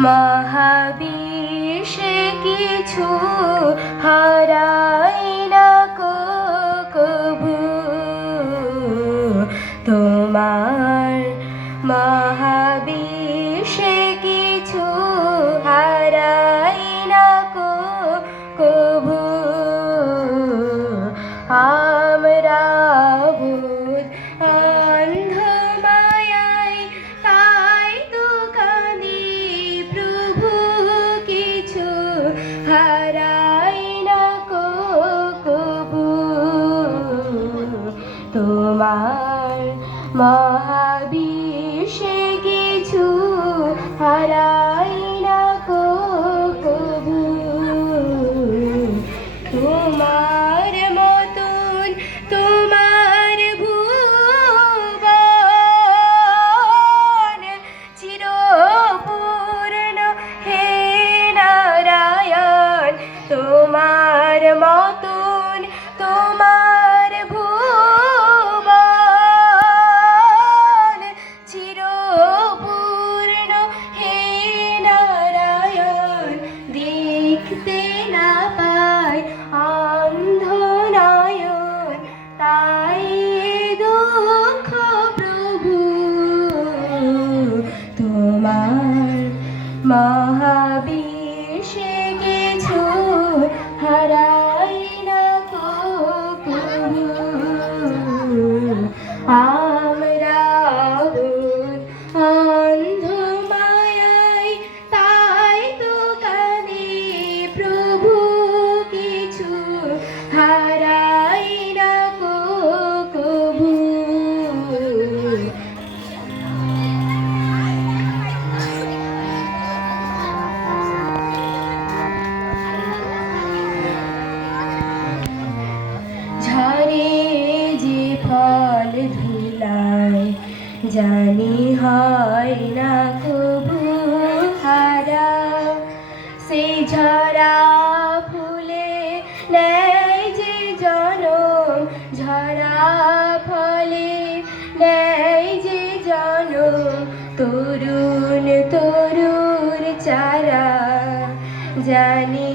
মহাবিশ্বে কিছু হারাই না কবু তোমার মহাবিশ্বে কিছু হারাই না কবু আমরা ভূত অন্ধ মায়ায় তাই তো কাঁদি প্রভু কিছু হারাই না কবু তোমার মহাবিশ্বে কিছু হারাই না কবু তোমার মতন তোমার ভুবন চিরপূর্ণ হে নারায়ণ তোমার মতন তোমার ভুবন চিরপূর্ণ হে নারায়ণ দেখতে না পায় অন্ধ নয়ন তাই দুঃখ প্রভু তোমার মহাবিশ্বে কিছু হারাই না কবু আমরা ভূত অন্ধ মায়ায় তাই তো কাঁদি প্রভু কিছু হারাই না কবু ঝরে যে ফল ধুলায় জানি হয় না কবু হারা সেই ঝরা ফুলে নেয় যে জনম ঝরা ফলে নেয় যে জনম তরুণ তরুর চারা জানি